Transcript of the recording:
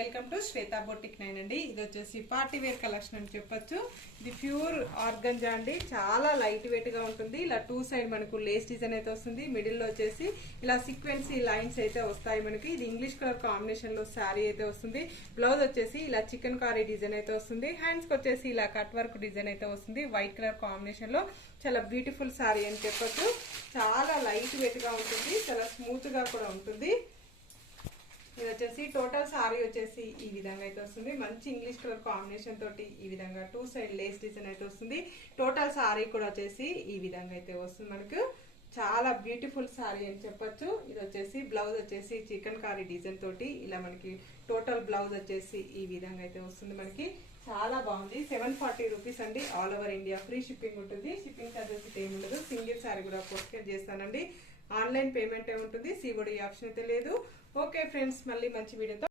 Welcome to Shweta boutique 9 అండి. ఇది వచ్చేసి పార్టీ వేర్ కలెక్షన్ అని చెప్పొచ్చు. ఇది ప్యూర్ ఆర్గంజా అండి. చాలా లైట్ వెయిట్ గా ఉంటుంది. ఇలా టూ సైడ్ మనకు లేస్ డిజైన్ అయితే వస్తుంది. మిడిల్ లో వచ్చేసి ఇలా సీక్వెన్సీ లైన్స్ అయితే వస్తాయి మనకి. ఇది ఇంగ్లీష్ కలర్ కాంబినేషన్ లో శారీ అయితే వస్తుంది. బ్లౌజ్ వచ్చేసి ఇలా చికెన్ కారీ డిజైన్ అయితే వస్తుంది. హ్యాండ్స్ కి వచ్చేసి ఇలా కట్ వర్క్ డిజైన్ అయితే వస్తుంది. వైట్ కలర్ కాంబినేషన్ లో చాలా బ్యూటిఫుల్ శారీ అని చెప్పొచ్చు. చాలా లైట్ వెయిట్ గా ఉంటుంది. చాలా స్మూత్ గా కూడా ఉంటుంది. ఇది వచ్చేసి టోటల్ సారీ వచ్చేసి ఈ విధంగా అయితే వస్తుంది. మంచి ఇంగ్లీష్ కలర్ కాంబినేషన్ తోటి ఈ విధంగా టూ సైడ్ లేస్ డిజైన్ అయితే వస్తుంది. టోటల్ సారీ కూడా వచ్చేసి ఈ విధంగా అయితే వస్తుంది. మనకు చాలా బ్యూటిఫుల్ సారీ అని చెప్పొచ్చు. ఇది వచ్చేసి బ్లౌజ్ వచ్చేసి చికెన్ కారీ డిజైన్ తోటి ఇలా మనకి టోటల్ బ్లౌజ్ వచ్చేసి ఈ విధంగా అయితే వస్తుంది. మనకి చాలా బాగుంది. 740 రూపీస్ అండి. All over India free shipping ఉంటుంది. షిప్పింగ్ ఛార్జెస్ ఏమి ఉండదు. సింగిల్ సారీ కూడా పోస్ట్ చేస్తానండి. ఆన్లైన్ పేమెంట్ ఉంటుంది. సిఓడి ఆప్షన్ అయితే లేదు. ఓకే ఫ్రెండ్స్, మళ్ళీ మంచి వీడియోతో